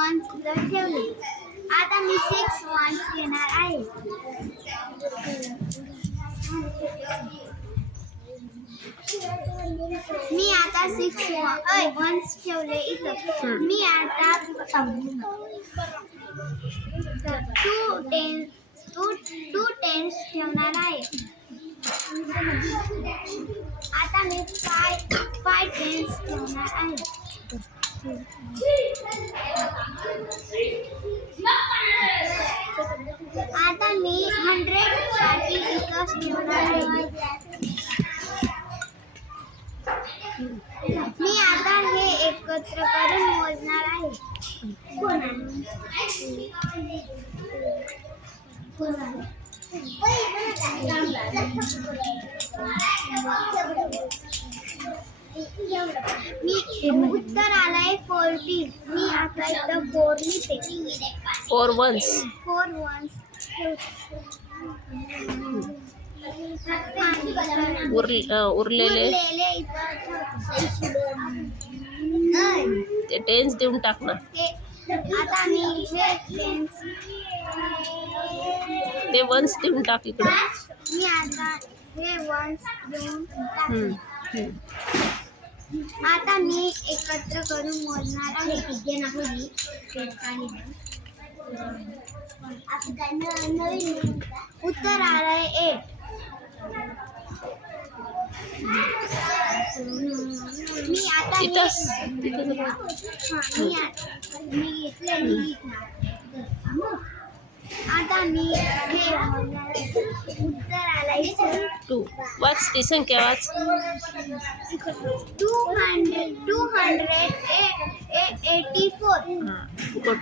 Once इथं ठेवले. आता मी 6 वन्स घेणार आहे. मी आता 6 वन्स ठेवले इथं. मी आता 2 टेन्स ठेवणार आहे. आता मी 5 टेन्स ठेवणार आहे. आता मी 100 साठी इथं ठेवणार आहे. मी आता हे एकत्र करून मोजणार आहे. मी उत्तर आलंय 14. मी आता इथं 4 लिहिते. 4 वन्स. उरलेले ते टेन्स देऊन टाक ना. आता मी हे टेन्स ते वन्स देऊन टाक इकडे. मी आता हे वन्स देऊन टाकते. आता मी एकत्र करून मोजणार आहे. उत्तर आलंय 8. मी आता मी घेतले. आता मी हे उत्तर आलंय 2. वाच ती संख्या वाच. 284. गुड.